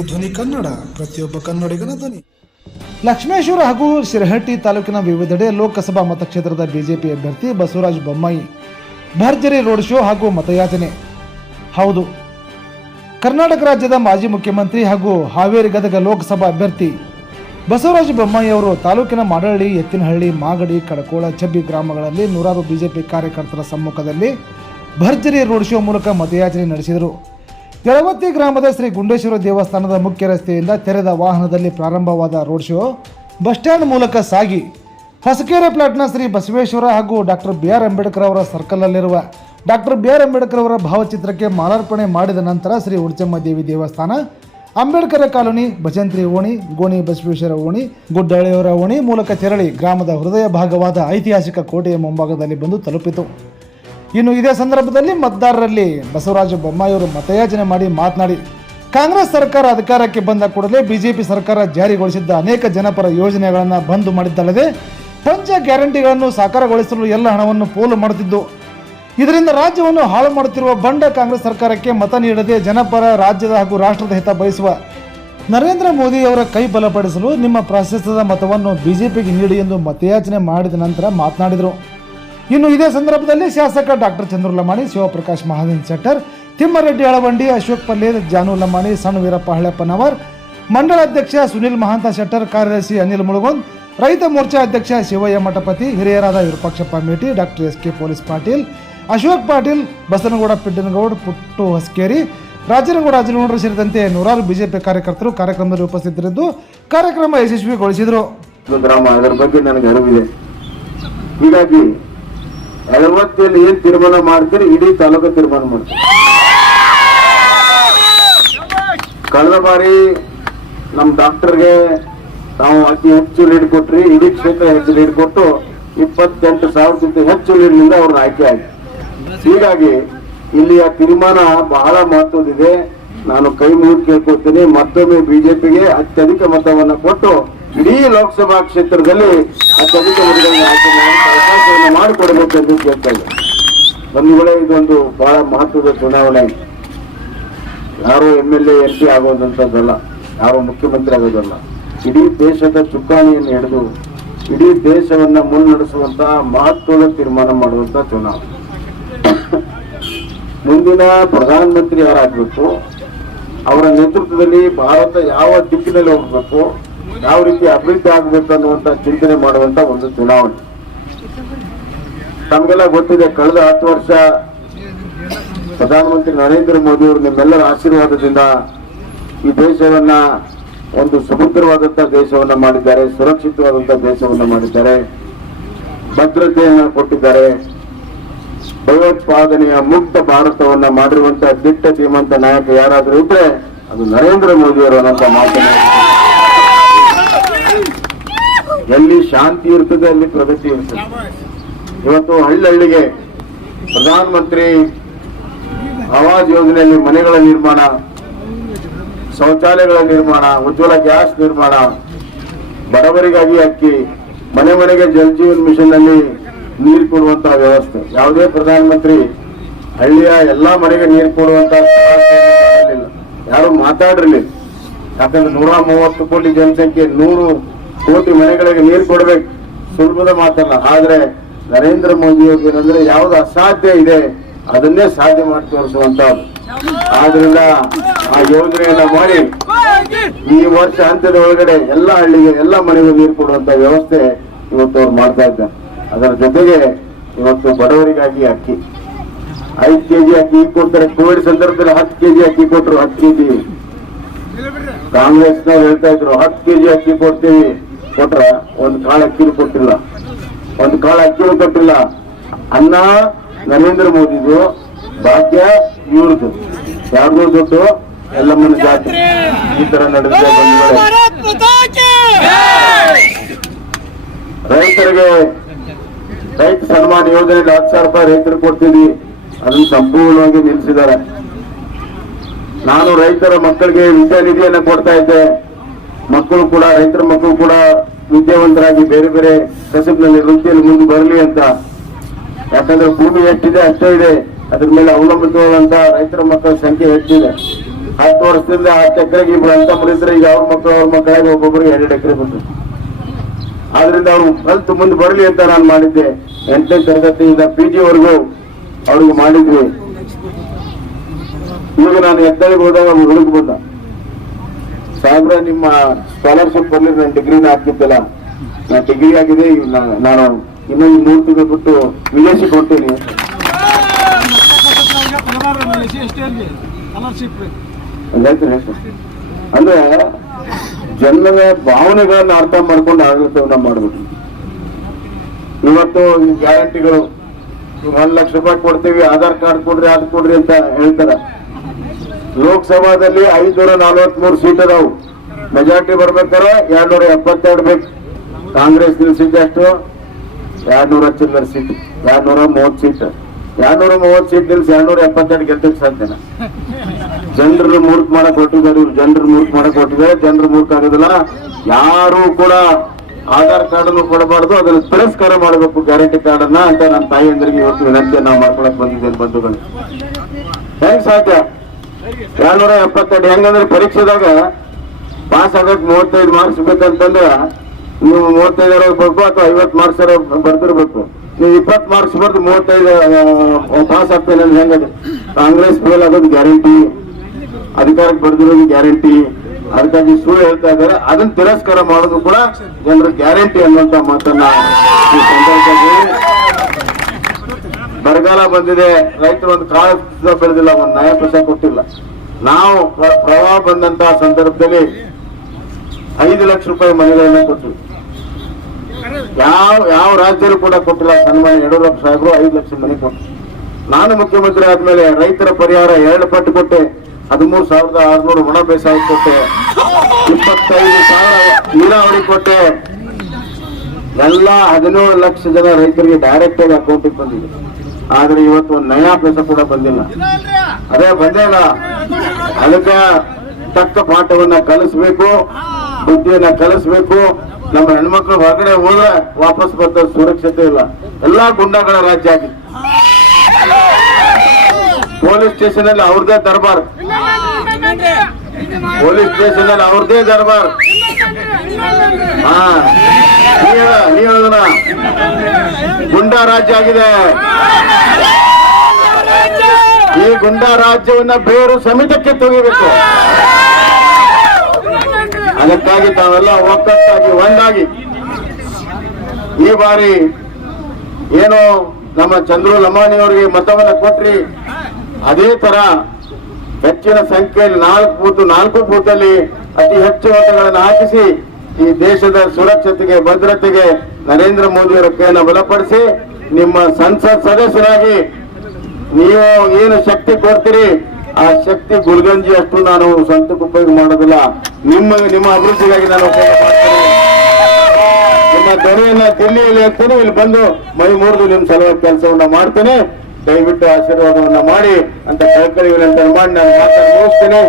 C ಧ್ವನಿ ಕನ್ನಡ, ಪ್ರತಿಯೊಬ್ಬ ಕನ್ನಡಿಗನ ಧ್ವನಿ. ಲಕ್ಷ್ಮೇಶ್ವರ ಹಾಗೂ ಶಿರಹಟ್ಟಿ ತಾಲೂಕಿನ ವಿವಿಧೆಡೆ ಲೋಕಸಭಾ ಮತಕ್ಷೇತ್ರದ ಬಿಜೆಪಿ ಅಭ್ಯರ್ಥಿ ಬಸವರಾಜ ಬೊಮ್ಮಾಯಿ ಭರ್ಜರಿ ರೋಡ್ ಶೋ ಹಾಗೂ ಮತಯಾಚನೆ. ಹೌದು, ಕರ್ನಾಟಕ ರಾಜ್ಯದ ಮಾಜಿ ಮುಖ್ಯಮಂತ್ರಿ ಹಾಗೂ ಹಾವೇರಿ ಗದಗ ಲೋಕಸಭಾ ಅಭ್ಯರ್ಥಿ ಬಸವರಾಜ ಬೊಮ್ಮಾಯಿ ಅವರು ತಾಲೂಕಿನ ಮಾಡಹಳ್ಳಿ, ಎತ್ತಿನಹಳ್ಳಿ, ಮಾಗಡಿ, ಕಡಕೋಳ, ಚಬ್ಬಿ ಗ್ರಾಮಗಳಲ್ಲಿ ನೂರಾರು ಬಿಜೆಪಿ ಕಾರ್ಯಕರ್ತರ ಸಮ್ಮುಖದಲ್ಲಿ ಭರ್ಜರಿ ರೋಡ್ ಶೋ ಮೂಲಕ ಮತಯಾಚನೆ ನಡೆಸಿದರು. ಯಳವತ್ತಿ ಗ್ರಾಮದ ಶ್ರೀ ಗುಂಡೇಶ್ವರ ದೇವಸ್ಥಾನದ ಮುಖ್ಯ ರಸ್ತೆಯಿಂದ ತೆರೆದ ವಾಹನದಲ್ಲಿ ಪ್ರಾರಂಭವಾದ ರೋಡ್ ಶೋ ಬಸ್ ಸ್ಟ್ಯಾಂಡ್ ಮೂಲಕ ಸಾಗಿ ಹೊಸಕೆರೆ ಪ್ಲಾಟ್ನ ಶ್ರೀ ಬಸವೇಶ್ವರ ಹಾಗೂ ಡಾಕ್ಟರ್ BR ಅಂಬೇಡ್ಕರ್ ಅವರ ಸರ್ಕಲ್ನಲ್ಲಿರುವ ಡಾಕ್ಟರ್ BR ಅಂಬೇಡ್ಕರ್ ಅವರ ಭಾವಚಿತ್ರಕ್ಕೆ ಮಾಲಾರ್ಪಣೆ ಮಾಡಿದ ನಂತರ ಶ್ರೀ ಉಡ್ಚಮ್ಮ ದೇವಿ ದೇವಸ್ಥಾನ, ಅಂಬೇಡ್ಕರ್ ಕಾಲೋನಿ, ಭಜಂತ್ರಿ ಓಣಿ, ಗೋಣಿ ಬಸವೇಶ್ವರ ಓಣಿ, ಗುಡ್ಡಹಳ್ಳಿಯವರ ಓಣಿ ಮೂಲಕ ತೆರಳಿ ಗ್ರಾಮದ ಹೃದಯ ಭಾಗವಾದ ಐತಿಹಾಸಿಕ ಕೋಟೆಯ ಮುಂಭಾಗದಲ್ಲಿ ಬಂದು ತಲುಪಿತು. ಇನ್ನು ಇದೇ ಸಂದರ್ಭದಲ್ಲಿ ಮತದಾರರಲ್ಲಿ ಬಸವರಾಜ ಬೊಮ್ಮಾಯಿ ಅವರು ಮತಯಾಚನೆ ಮಾಡಿ ಮಾತನಾಡಿ, ಕಾಂಗ್ರೆಸ್ ಸರ್ಕಾರ ಅಧಿಕಾರಕ್ಕೆ ಬಂದ ಕೂಡಲೇ ಬಿಜೆಪಿ ಸರ್ಕಾರ ಜಾರಿಗೊಳಿಸಿದ್ದ ಅನೇಕ ಜನಪರ ಯೋಜನೆಗಳನ್ನು ಬಂದ್ ಮಾಡಿದ್ದಲ್ಲದೆ ಪಂಚ ಗ್ಯಾರಂಟಿಗಳನ್ನು ಸಾಕಾರಗೊಳಿಸಲು ಎಲ್ಲ ಹಣವನ್ನು ಪೋಲು ಮಾಡುತ್ತಿದ್ದು, ಇದರಿಂದ ರಾಜ್ಯವನ್ನು ಹಾಳು ಮಾಡುತ್ತಿರುವ ಬಂಡ ಕಾಂಗ್ರೆಸ್ ಸರ್ಕಾರಕ್ಕೆ ಮತ ನೀಡದೆ ಜನಪರ, ರಾಜ್ಯದ ಹಾಗೂ ರಾಷ್ಟ್ರದ ಹಿತ ಬಯಸುವ ನರೇಂದ್ರ ಮೋದಿ ಅವರ ಕೈ ಬಲಪಡಿಸಲು ನಿಮ್ಮ ಪ್ರಾಶಸ್ತ್ಯದ ಮತವನ್ನು ಬಿಜೆಪಿಗೆ ನೀಡಿ ಎಂದು ಮತಯಾಚನೆ ಮಾಡಿದ ನಂತರ ಮಾತನಾಡಿದರು. ಇನ್ನು ಇದೇ ಸಂದರ್ಭದಲ್ಲಿ ಶಾಸಕ ಡಾಕ್ಟರ್ ಚಂದ್ರು ಲಮಾಣಿ, ಶಿವಪ್ರಕಾಶ್ ಮಹಾದೇನ್ ಶೆಟ್ಟರ್, ತಿಮ್ಮಾರೆಡ್ಡಿ ಅಳವಂಡಿ, ಅಶೋಕ್ ಪಲ್ಲೆ, ಜಾನು ಲಮಾಣಿ, ಸಣ್ಣ ವೀರಪ್ಪ ಹಳೆಪ್ಪನವರ್, ಮಂಡಳ ಅಧ್ಯಕ್ಷ ಸುನಿಲ್ ಮಹಾಂತ ಶೆಟ್ಟರ್, ಕಾರ್ಯದರ್ಶಿ ಅನಿಲ್ ಮುಳುಗೊಂದ್, ರೈತ ಮೋರ್ಚಾ ಅಧ್ಯಕ್ಷ ಶಿವಯ್ಯ ಮಠಪತಿ, ಹಿರಿಯರಾದ Virupakshappa Meti, doctor SK police Patil, Ashok Patil, Basanagouda Piddanagoud, Puttu Hosakeri, Rajanagouda ಅಜನಗೌಡರು ಸೇರಿದಂತೆ ನೂರಾರು ಬಿಜೆಪಿ ಕಾರ್ಯಕರ್ತರು ಕಾರ್ಯಕ್ರಮದಲ್ಲಿ ಉಪಸ್ಥಿತರಿದ್ದು ಕಾರ್ಯಕ್ರಮ ಯಶಸ್ವಿಗೊಳಿಸಿದರು. ಗ್ರಾಮ ಅದರ ಬಗ್ಗೆ ನನಗೆ ಅರಿವಿದೆ. ಹೀಗಾಗಿ ಯಳವತ್ತಿಯಲ್ಲಿ ಏನ್ ತೀರ್ಮಾನ ಮಾಡ್ತೀರಿ ಇಡೀ ತಾಲೂಕು ತೀರ್ಮಾನ ಮಾಡ್ತೀರಿ. ಕಳೆದ ಬಾರಿ ನಮ್ ಡಾಕ್ಟರ್ಗೆ ನಾವು ಅತಿ ಹೆಚ್ಚು ಲೀಡ್ ಕೊಟ್ರಿ, ಇಡೀ ಕ್ಷೇತ್ರ ಹೆಚ್ಚು ಲೀಡ್ ಕೊಟ್ಟು 28,000ಕ್ಕಿಂತ ಹೆಚ್ಚು ಲೀಡ್ನಿಂದ ಅವ್ರನ್ನ ಆಯ್ಕೆ ಆಗಿ. ಹೀಗಾಗಿ ಇಲ್ಲಿಯ ತೀರ್ಮಾನ ಬಹಳ ಮಹತ್ವದಿದೆ. ನಾನು ಕೈ ಮುಗಿದು ಕೇಳ್ಕೊಳ್ತೀನಿ, ಮತ್ತೊಮ್ಮೆ ಬಿಜೆಪಿಗೆ ಅತ್ಯಧಿಕ ಮತವನ್ನು ಕೊಟ್ಟು ಇಡೀ ಲೋಕಸಭಾ ಕ್ಷೇತ್ರದಲ್ಲಿ ಅತ್ಯಧಿಕ ಮತಗಳನ್ನು ಆಯ್ಕೆ ಮಾಡಿ ಅವಕಾಶವನ್ನು ಮಾಡಿಕೊಡಬೇಕು ಎಂದು ಕೇಳ್ತಾ ಇದ್ದೆ. ಬಂಧುಗಳೇ, ಇದೊಂದು ಬಹಳ ಮಹತ್ವದ ಚುನಾವಣೆ. ಯಾರು MLA MP ಆಗೋದಂಥದ್ದಲ್ಲ, ಯಾರು ಮುಖ್ಯಮಂತ್ರಿ ಆಗೋದಲ್ಲ. ಇಡೀ ದೇಶದ ಚುಕ್ಕಾಣಿಯನ್ನು ಹಿಡಿದು ಇಡೀ ದೇಶವನ್ನ ಮುನ್ನಡೆಸುವಂತಹ ಮಹತ್ವದ ತೀರ್ಮಾನ ಮಾಡುವಂತಹ ಚುನಾವಣೆ. ಮುಂದಿನ ಪ್ರಧಾನಮಂತ್ರಿ ಯಾರಾಗಬೇಕು, ಅವರ ನೇತೃತ್ವದಲ್ಲಿ ಭಾರತ ಯಾವ ದಿಕ್ಕಿನಲ್ಲಿ ಹೋಗ್ಬೇಕು, ಯಾವ ರೀತಿ ಅಭಿವೃದ್ಧಿ ಆಗಬೇಕು ಅನ್ನುವಂತ ಚಿಂತನೆ ಮಾಡುವಂತ ಒಂದು ಚುನಾವಣೆ. ತಮಗೆಲ್ಲ ಗೊತ್ತಿದೆ, ಕಳೆದ 10 ವರ್ಷ ಪ್ರಧಾನಮಂತ್ರಿ ನರೇಂದ್ರ ಮೋದಿ ಅವರು ನಿಮ್ಮೆಲ್ಲರ ಆಶೀರ್ವಾದದಿಂದ ಈ ದೇಶವನ್ನ ಒಂದು ಸುಭದ್ರವಾದಂತಹ ದೇಶವನ್ನ ಮಾಡಿದ್ದಾರೆ, ಸುರಕ್ಷಿತವಾದಂತಹ ದೇಶವನ್ನ ಮಾಡಿದ್ದಾರೆ, ಭದ್ರತೆಯನ್ನ ಕೊಟ್ಟಿದ್ದಾರೆ. ಭಯೋತ್ಪಾದನೆಯ ಮುಕ್ತ ಭಾರತವನ್ನ ಮಾಡಿರುವಂತಹ ದಿಟ್ಟ ಧೀಮಂತ ನಾಯಕ ಯಾರಾದ್ರೂ ಇದ್ರೆ ಅದು ನರೇಂದ್ರ ಮೋದಿ ಅವರು ಅನ್ನೋ ಮಾತನ್ನ. ಎಲ್ಲಿ ಶಾಂತಿ ಇರ್ತದೆ ಅಲ್ಲಿ ಪ್ರಗತಿ ಇರ್ತದೆ. ಇವತ್ತು ಹಳ್ಳಿಗೆ ಪ್ರಧಾನಮಂತ್ರಿ ಆವಾಸ್ ಯೋಜನೆಯಲ್ಲಿ ಮನೆಗಳ ನಿರ್ಮಾಣ, ಶೌಚಾಲಯಗಳ ನಿರ್ಮಾಣ, ಉಜ್ವಲ ಗ್ಯಾಸ್ ನಿರ್ಮಾಣ, ಬಡವರಿಗಾಗಿ ಅಕ್ಕಿ, ಮನೆ ಮನೆಗೆ ಜಲ್ ಜೀವನ್ ಮಿಷನ್ ನಲ್ಲಿ ನೀರು ಕೊಡುವಂತಹ ವ್ಯವಸ್ಥೆ. ಯಾವುದೇ ಪ್ರಧಾನಮಂತ್ರಿ ಹಳ್ಳಿಯ ಎಲ್ಲಾ ಮನೆಗೆ ನೀರು ಕೊಡುವಂತ ಯಾರು ಮಾತಾಡಿರ್ಲಿಲ್ಲ. ಯಾಕಂದ್ರೆ 130 ಕೋಟಿ ಜನಸಂಖ್ಯೆ, 100 ಕೋಟಿ ಮನೆಗಳಿಗೆ ನೀರು ಕೊಡ್ಬೇಕು, ಸುಲಭದ ಮಾತಲ್ಲ. ಆದ್ರೆ ನರೇಂದ್ರ ಮೋದಿ ಏನಂದ್ರೆ ಯಾವ್ದು ಅಸಾಧ್ಯ ಇದೆ ಅದನ್ನೇ ಸಾಧ್ಯ ಮಾಡಿ ತೋರಿಸುವಂತದ್ದು. ಆದ್ರಿಂದ ಆ ಯೋಜನೆಯನ್ನ ಮಾಡಿ ಈ ವರ್ಷ ಅಂತ್ಯದ ಒಳಗಡೆ ಎಲ್ಲ ಹಳ್ಳಿಗೆ, ಎಲ್ಲ ಮನೆಗೂ ನೀರು ಕೊಡುವಂತ ವ್ಯವಸ್ಥೆ ಇವತ್ತು ಅವ್ರು ಮಾಡ್ತಾ ಇದ್ದಾರೆ. ಅದರ ಜೊತೆಗೆ ಇವತ್ತು ಬಡವರಿಗಾಗಿ ಅಕ್ಕಿ 5 kg ಅಕ್ಕಿ ಕೊಡ್ತಾರೆ. ಕೋವಿಡ್ ಸಂದರ್ಭದಲ್ಲಿ 10 kg ಅಕ್ಕಿ ಕೊಟ್ಟರು. 10 kg ಕಾಂಗ್ರೆಸ್ನವ್ರು ಹೇಳ್ತಾ ಇದ್ರು 10 kg ಅಕ್ಕಿ ಕೊಡ್ತೀವಿ, ಕೊಟ್ರ ಒಂದು ಕಾಳು ಅಕ್ಕಿನೂ ಕೊಟ್ಟಿಲ್ಲ, ಒಂದು ಕಾಳು ಅಕ್ಕಿನೂ ಕೊಟ್ಟಿಲ್ಲ. ಅನ್ನ ನರೇಂದ್ರ ಮೋದಿದು, ಭಾಗ್ಯ ಇವ್ರದ್ದು, ಯಾರಿಗೂ ದುಡ್ಡು ಎಲ್ಲಮ್ಮನ ಜಾತಿ. ಈ ತರ ನಡೆದಿದೆ. ರೈತರಿಗೆ ರೈತ ಸನ್ಮಾನ ಯೋಜನೆಯಲ್ಲಿ 10,000 ರೂಪಾಯಿ ರೈತರು ಕೊಡ್ತೀವಿ, ಅದನ್ನು ಸಂಪೂರ್ಣವಾಗಿ ನಿಲ್ಲಿಸಿದ್ದಾರೆ. ನಾನು ರೈತರ ಮಕ್ಕಳಿಗೆ ವಿದ್ಯಾನಿಧಿಯನ್ನ ಕೊಡ್ತಾ ಇದ್ದೆ. ಮಕ್ಕಳು ಕೂಡ, ರೈತರ ಮಕ್ಕಳು ಕೂಡ ವಿದ್ಯಾವಂತರಾಗಿ ಬೇರೆ ಬೇರೆ ಕಸಬಿನಲ್ಲಿ, ವೃತ್ತಿಯಲ್ಲಿ ಮುಂದೆ ಬರಲಿ ಅಂತ. ಯಾಕಂದ್ರೆ ಭೂಮಿ ಎಷ್ಟಿದೆ ಅಷ್ಟೇ ಇದೆ, ಅದ್ರ ಮೇಲೆ ಅವಲಂಬಿತವಾದಂತ ರೈತರ ಮಕ್ಕಳ ಸಂಖ್ಯೆ ಹೆಚ್ಚಿದೆ. 10 ವರ್ಷದಿಂದ 10 ಎಕರೆಗೆ ಇಬ್ರು ಅಂತಂಬ್ರು ಇದ್ರೆ ಈಗ ಅವ್ರ ಮಕ್ಕಳಿಗೆ ಒಬ್ಬೊಬ್ಬರಿಗೆ 2 ಎಕರೆ ಬಂತು. ಆದ್ರಿಂದ ಅವ್ರು ಕಲ್ತು ಮುಂದೆ ಬರಲಿ ಅಂತ ನಾನು ಮಾಡಿದ್ದೆ. 8ನೇ ತರಗತಿಯಿಂದ PG ವರೆಗೂ ಅವ್ರಿಗೆ ಮಾಡಿದ್ವಿ. ಈಗ ನಾನು ಎತ್ತಳಿಗೆ ಹೋದಾಗ ಅವ್ರು ಹುಡುಗ ಬಂದ, ಸಾಹೇಬ್ರ ನಿಮ್ಮ ಸ್ಕಾಲರ್ಶಿಪ್ ಬರ್ಲಿ, ನಾನು ಡಿಗ್ರಿನ ಹಾಕಿದ್ದಲ್ಲ, ನಾನು ಡಿಗ್ರಿ ಆಗಿದೆ, ನಾನು ಇನ್ನೊಂದು 3 ತಿಂಗಳು ಬಿಟ್ಟು ವಿದೇಶಕ್ಕೆ ಹೊಂಟೀನಿ. ಅಂದ್ರೆ ಜನರ ಭಾವನೆಗಳನ್ನ ಅರ್ಥ ಮಾಡ್ಕೊಂಡು ಆಡಳಿತವನ್ನ ಮಾಡ್ಬೇಕು. ಇವತ್ತು ಗ್ಯಾರಂಟಿಗಳು 1 ಲಕ್ಷ ರೂಪಾಯಿ ಕೊಡ್ತೀವಿ, ಆಧಾರ್ ಕಾರ್ಡ್ ಕೊಡ್ರಿ, ಅದು ಕೊಡ್ರಿ ಅಂತ ಹೇಳ್ತಾರ. ಲೋಕಸಭಾದಲ್ಲಿ 543 ಸೀಟ್ ಅದಾವು. ಮೆಜಾರಿಟಿ ಬರ್ಬೇಕಾದ್ರೆ 272 ಬೇಕು. ಕಾಂಗ್ರೆಸ್ ನಿಲ್ಸಿದ್ದೆ ಅಷ್ಟು 200 ಚಿಲ್ಲರ್ ಸೀಟ್, 230 ಸೀಟ್. 230 ಸೀಟ್ ನಿಲ್ಸಿ 272 ಗೆದ್ದಕ್ಕೆ ಸಾಧ್ಯನ? ಜನರು ಮೂರ್ಖ ಮಾಡಕ್ ಹೊಟ್ಟಿದ್ದಾರೆ, ಇವ್ರು ಜನರು ಮೂರ್ಖ ಮಾಡಕ್ ಹೊಟ್ಟಿದ್ದಾರೆ. ಜನರು ಮೂರ್ಖ ಆಗೋದಿಲ್ಲ. ಯಾರು ಕೂಡ ಆಧಾರ್ ಕಾರ್ಡ್ ಅನ್ನು ಕೊಡಬಾರ್ದು, ಅದನ್ನು ತಿರಸ್ಕಾರ ಮಾಡಬೇಕು ಗ್ಯಾರಂಟಿ ಕಾರ್ಡ್ ಅನ್ನ ಅಂತ ನನ್ನ ತಾಯಿಯಂದ್ರಿಗೆ ಇವತ್ತು ವಿನಂತಿ ನಾವು ಮಾಡ್ಕೊಳಕ್ ಬಂದಿದ್ದೇನೆ. ಬಂಧುಗಳು, ಹೆಂಗ್ ಸಾಧ್ಯ 272? ಹೆಂಗಂದ್ರೆ ಪರೀಕ್ಷೆದಾಗ ಪಾಸ್ ಆಗಕ್ 35 ಮಾರ್ಕ್ಸ್ ಬೇಕಂತಂದ್ರೆ ನೀವು 35 ಬೇಕು ಅಥವಾ 50 ಮಾರ್ಕ್ಸ್ ಬರ್ದಿರ್ಬೇಕು. ನೀವು 20 ಮಾರ್ಕ್ಸ್ ಬರ್ದು 35 ಪಾಸ್ ಆಗ್ತೇನೆ ಅಂದ್ರೆ ಹೆಂಗದೆ? ಕಾಂಗ್ರೆಸ್ ಫೇಲ್ ಆಗೋದು ಗ್ಯಾರಂಟಿ, ಅಧಿಕಾರಕ್ಕೆ ಬರ್ದಿರೋದು ಗ್ಯಾರಂಟಿ. ಅದಕ್ಕಾಗಿ ಸುಳ್ಳು ಹೇಳ್ತಾ ಇದ್ದಾರೆ. ಅದನ್ನ ತಿರಸ್ಕಾರ ಮಾಡೋದು ಕೂಡ ಜನರ ಗ್ಯಾರಂಟಿ ಅನ್ನುವಂತ ಮಾತನ್ನ ಈ ಸಂದರ್ಭದಲ್ಲಿ. ಬರಗಾಲ ಬಂದಿದೆ, ರೈತರು ಒಂದು ಕಾಳು ಬೆಳೆದಿಲ್ಲ, ಒಂದು ನಯ ಪೈಸೆ ಕೊಟ್ಟಿಲ್ಲ. ನಾವು ಪ್ರವಾಹ ಬಂದಂತಹ ಸಂದರ್ಭದಲ್ಲಿ 5 ಲಕ್ಷ ರೂಪಾಯಿ ಮನೆಗಳನ್ನ ಕೊಟ್ಟಿವಿ. ಯಾವ ರಾಜ್ಯರು ಕೂಡ ಕೊಟ್ಟಿಲ್ಲ. ಸನ್ಮಾನ್ಯ ಯಡಿಯೂರಪ್ಪ ಸಾಹೇಬರು 5 ಲಕ್ಷ ಮನೆ ಕೊಟ್ಟರು. ನಾನು ಮುಖ್ಯಮಂತ್ರಿ ಆದ್ಮೇಲೆ ರೈತರ ಪರಿಹಾರ 2 ಪಟ್ಟು ಕೊಟ್ಟೆ. 13,600 ಒಣ ಬೇಸಾಯ ಕೊಟ್ಟೆ, 25,000 ನೀರಾವರಿ ಕೊಟ್ಟೆ. ಎಲ್ಲ 17 ಲಕ್ಷ ಜನ ರೈತರಿಗೆ ಡೈರೆಕ್ಟ್ ಆಗಿ ಅಕೌಂಟಿಗೆ ಬಂದಿದೆ. ಆದ್ರೆ ಇವತ್ತು ಒಂದು ನಯಾ ಪೈಸೆ ಕೂಡ ಬಂದಿಲ್ಲ. ಅದೇ ಬಂದಿಲ್ಲ. ಅದಕ್ಕೆ ತಕ್ಕ ಪಾಠವನ್ನ ಕಲಿಸ್ಬೇಕು, ಬುದ್ಧಿಯನ್ನ ಕಲಿಸ್ಬೇಕು. ನಮ್ಮ ಹೆಣ್ಮಕ್ಳು ಹೊರಗಡೆ ಹೋದ್ರೆ ವಾಪಸ್ ಬರ್ತಾರೆ, ಸುರಕ್ಷತೆ ಇಲ್ಲ. ಎಲ್ಲಾ ಗುಂಡಾಗಳ ರಾಜ್ಯ ಆಗಿದೆ. ಪೊಲೀಸ್ ಸ್ಟೇಷನ್ ಅಲ್ಲಿ ಅವ್ರದೇ ದರ್ಬಾರ್, ಪೊಲೀಸ್ ಸ್ಟೇಷನ್ ಅಲ್ಲಿ ಅವ್ರದೇ ದರ್ಬಾರ್. ನೀ ಹೇಳೋದನ ಗುಂಡಾ ರಾಜ್ಯ ಆಗಿದೆ. ಈ ಗುಂಡಾ ರಾಜ್ಯವನ್ನ ಬೇರು ಸಮೇತಕ್ಕೆ ತೆಗಿಬೇಕು. ಅದಕ್ಕಾಗಿ ತಾವೆಲ್ಲ ಒಕ್ಕಟ್ಟಾಗಿ ಒಂದಾಗಿ ಈ ಬಾರಿ ಏನು ನಮ್ಮ ಚಂದ್ರು ಲಮಾಣಿಯವರಿಗೆ ಮತವನ್ನ ಕೊಟ್ರಿ, ಅದೇ ತರ ಹೆಚ್ಚಿನ ಸಂಖ್ಯೆಯಲ್ಲಿ 4 ಬೂತ್ ಅಲ್ಲಿ ಅತಿ ಹೆಚ್ಚು ಮತಗಳನ್ನು ಹಾಕಿಸಿ ಈ ದೇಶದ ಸುರಕ್ಷತೆಗೆ, ಭದ್ರತೆಗೆ ನರೇಂದ್ರ ಮೋದಿಯವರ ಕೈಯನ್ನು ಬಲಪಡಿಸಿ ನಿಮ್ಮ ಸಂಸತ್ ಸದಸ್ಯರಾಗಿ ನೀವು ಏನು ಶಕ್ತಿ ಕೊಡ್ತೀರಿ ಆ ಶಕ್ತಿ ಗುಲ್ಗಂಜಿ ಅಷ್ಟು ನಾನು ಸ್ವಂತಕ್ಕೆ ಉಪಯೋಗ ಮಾಡೋದಿಲ್ಲ. ನಿಮ್ಮ ಅಭಿವೃದ್ಧಿಗಾಗಿ ನಾನು ಉಪಯೋಗ ಮಾಡ್ತೇನೆ. ನಿಮ್ಮ ಧ್ವನಿಯನ್ನ ದಿಲ್ಲಿಯಲ್ಲಿ ಇರ್ತೇನೆ, ಇಲ್ಲಿ ಬಂದು ಮೈ ಮುರಿದು ನಿಮ್ಮ ಸಲುವಾಗಿ ಕೆಲಸವನ್ನ ಮಾಡ್ತೇನೆ. ದಯವಿಟ್ಟು ಆಶೀರ್ವಾದವನ್ನ ಮಾಡಿ ಅಂತ ಕಳಕಳಿ ವಿನಂತಿ ಮಾಡಿ ನಾನು ಮಾತನ್ನು ಮುಗಿಸ್ತೇನೆ.